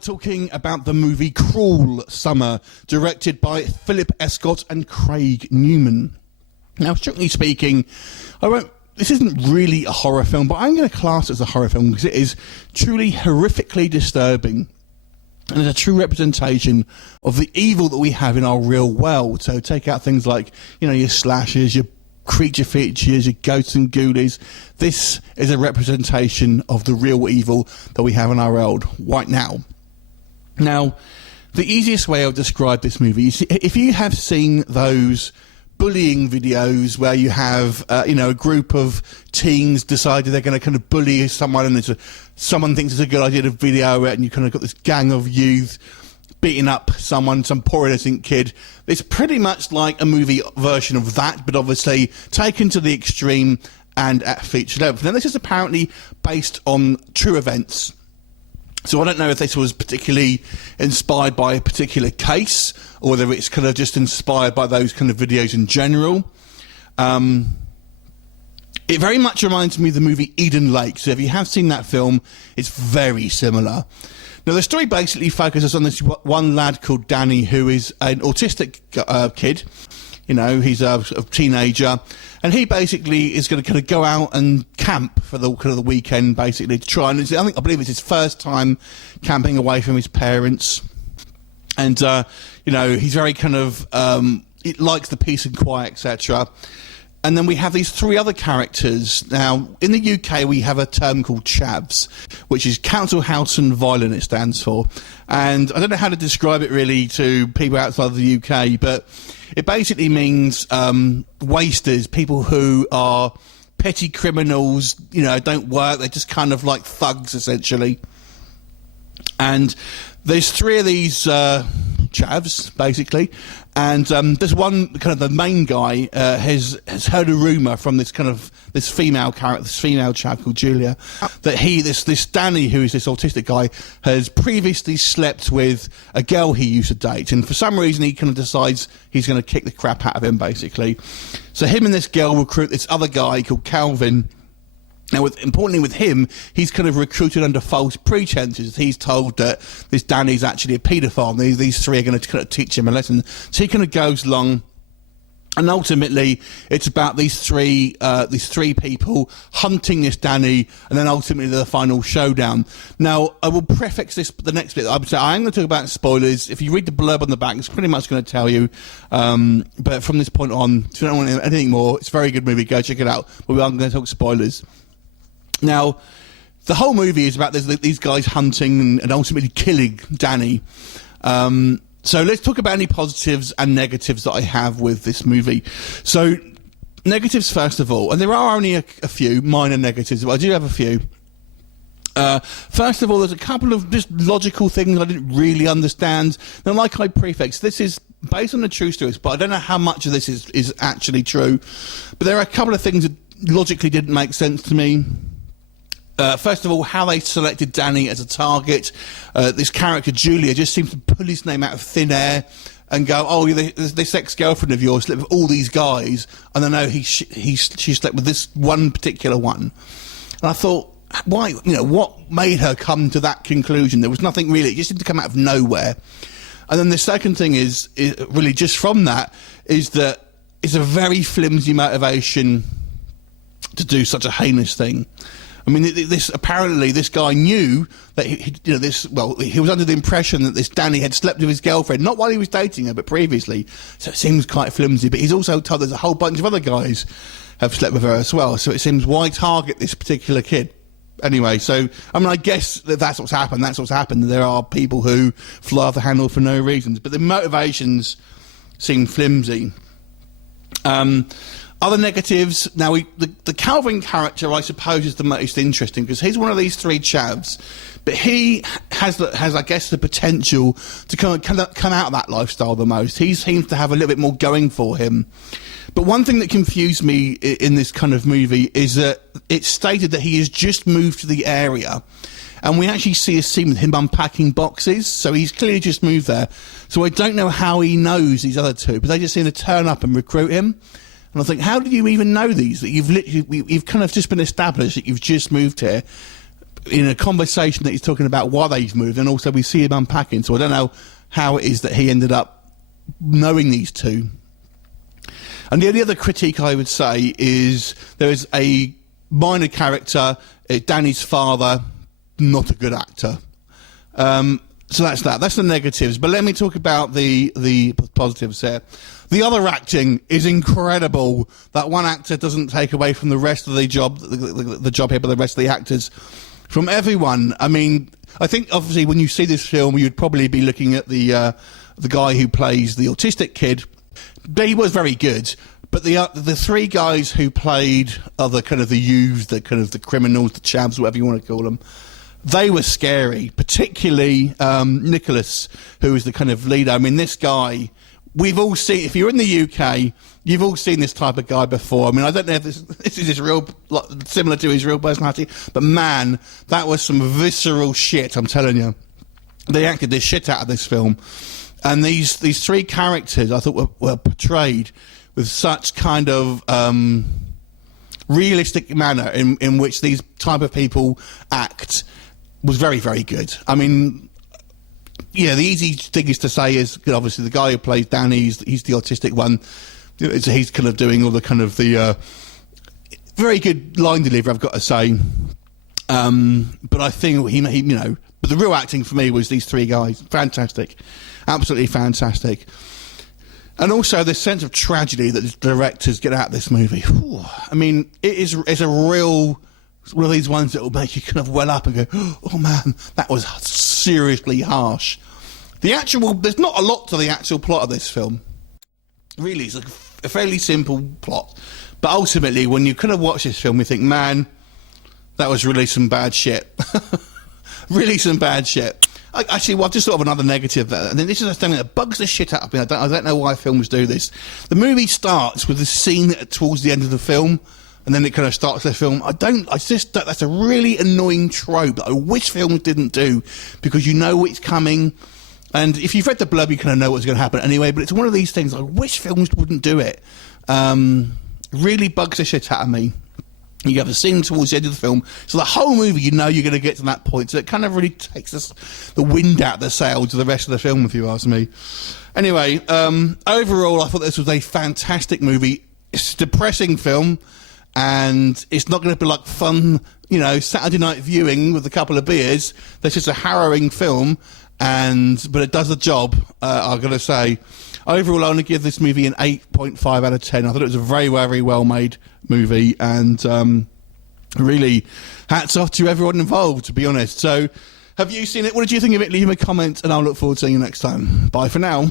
talking about the movie Cruel Summer, directed by Philip Escott and Craig Newman. Now, strictly speaking, this isn't really a horror film, but I'm going to class it as a horror film because it is truly horrifically disturbing and is a true representation of the evil that we have in our real world. So take out things like, your slashers, your creature features, your ghosts and ghoulies. This is a representation of the real evil that we have in our world right now. Now, the easiest way I'll describe this movie is if you have seen those bullying videos where you have, a group of teens decided they're going to kind of bully someone, and someone thinks it's a good idea to video it, and you kind of got this gang of youth beating up some poor innocent kid. It's pretty much like a movie version of that, but obviously taken to the extreme and at feature length. Now, this is apparently based on true events. So I don't know if this was particularly inspired by a particular case or whether it's kind of just inspired by those kind of videos in general. It very much reminds me of the movie Eden Lake. So if you have seen that film, it's very similar. Now, the story basically focuses on this one lad called Danny, who is an autistic kid. He's a teenager, and he basically is going to kind of go out and camp for the kind of the weekend, basically, to try and I believe it's his first time camping away from his parents, and he's very kind of he likes the peace and quiet, etc. And then we have these three other characters. Now, in the UK, we have a term called Chavs, which is Council House and Violin, it stands for. And I don't know how to describe it really to people outside of the UK, but it basically means wasters, people who are petty criminals, don't work, they're just kind of like thugs, essentially. And there's three of these chavs, basically, and there's one, kind of the main guy, has heard a rumour from this female character, this female chav called Julia, that this Danny, who is this autistic guy, has previously slept with a girl he used to date, and for some reason he kind of decides he's going to kick the crap out of him, basically. So him and this girl recruit this other guy called Calvin. Now, importantly with him, he's kind of recruited under false pretenses. He's told that this Danny's actually a paedophile, and these three are going to kind of teach him a lesson. So he kind of goes along, and ultimately it's about these three people hunting this Danny, and then ultimately the final showdown. Now, I will prefix the next bit. I would say I am going to talk about spoilers. If you read the blurb on the back, it's pretty much going to tell you. But from this point on, if you don't want anything more, it's a very good movie. Go check it out. But we are going to talk spoilers. Now, the whole movie is about these guys hunting and ultimately killing Danny. So let's talk about any positives and negatives that I have with this movie. So, negatives first of all, and there are only a few minor negatives, but I do have a few. First of all, there's a couple of just logical things I didn't really understand. Now, like I prefixed, this is based on the true stories, but I don't know how much of this is actually true. But there are a couple of things that logically didn't make sense to me. First of all, how they selected Danny as a target. This character, Julia, just seems to pull his name out of thin air and go, oh, this ex-girlfriend of yours slept with all these guys, and I know she slept with this one particular one. And I thought, why? What made her come to that conclusion? There was nothing really. It just seemed to come out of nowhere. And then the second thing is really just from that, is that it's a very flimsy motivation to do such a heinous thing. I mean, apparently this guy knew that he was under the impression that this Danny had slept with his girlfriend, not while he was dating her, but previously. So it seems quite flimsy. But he's also told there's a whole bunch of other guys have slept with her as well. So it seems, why target this particular kid? Anyway, so, I mean, I guess that's what's happened. That's what's happened. There are people who fly off the handle for no reasons. But the motivations seem flimsy. Other negatives. Now, the Calvin character, I suppose, is the most interesting because he's one of these three chavs, but he has I guess, the potential to come out of that lifestyle the most. He seems to have a little bit more going for him. But one thing that confused me in this kind of movie is that it's stated that he has just moved to the area, and we actually see a scene with him unpacking boxes, so he's clearly just moved there. So I don't know how he knows these other two, but they just seem to turn up and recruit him. And I think, how do you even know these? That you've kind of just been established that you've just moved here. in a conversation that he's talking about why they've moved, and also we see him unpacking. So I don't know how it is that he ended up knowing these two. And the only other critique I would say is there is a minor character, Danny's father, not a good actor. So that's that. That's the negatives. But let me talk about the positives here. The other acting is incredible. That one actor doesn't take away from the rest of the job, the job here, but the rest of the actors. From everyone. I mean, I think obviously when you see this film, you'd probably be looking at the guy who plays the autistic kid. He was very good. But the three guys who played the kind of the youths, the kind of the criminals, the chavs, whatever you want to call them, they were scary. Particularly Nicholas, who was the kind of leader. I mean, this guy, we've all seen. If you're in the UK, you've all seen this type of guy before. I mean, I don't know if this is his real, similar to his real personality, but man, that was some visceral shit. I'm telling you, they acted this shit out of this film, and these three characters I thought were portrayed with such kind of realistic manner in which these type of people act was very, very good. I mean, yeah, the easy thing is to say is, obviously, the guy who plays Danny, he's the autistic one. He's kind of doing all the kind of the very good line delivery, I've got to say. But I think he but the real acting for me was these three guys. Fantastic, absolutely fantastic. And also this sense of tragedy that the directors get out of this movie. Whew, I mean, it's a real one of these ones that will make you kind of well up and go, oh man, that was seriously harsh. There's not a lot to the actual plot of this film. Really, it's a fairly simple plot. But ultimately, when you kind of watch this film, you think, man, that was really some bad shit. Really some bad shit. Actually, I've just thought of another negative there. And then this is something that bugs the shit out of me. I don't know why films do this. The movie starts with a scene towards the end of the film, and then it kind of starts the film. That's a really annoying trope that I wish films didn't do, because you know it's coming. And if you've read the blurb, you kind of know what's going to happen anyway. But it's one of these things I wish films wouldn't do it. Really bugs the shit out of me. You have a scene towards the end of the film, so the whole movie, you know you're going to get to that point. So it kind of really takes the wind out of the sails of the rest of the film, if you ask me. Anyway, overall, I thought this was a fantastic movie. It's a depressing film, and it's not going to be like fun, Saturday night viewing with a couple of beers. This is a harrowing film, but it does the job, I've got to say. Overall, I want to give this movie an 8.5 out of 10. I thought it was a very, very well-made movie, and really, hats off to everyone involved, to be honest. So, have you seen it? What did you think of it? Leave me a comment, and I'll look forward to seeing you next time. Bye for now.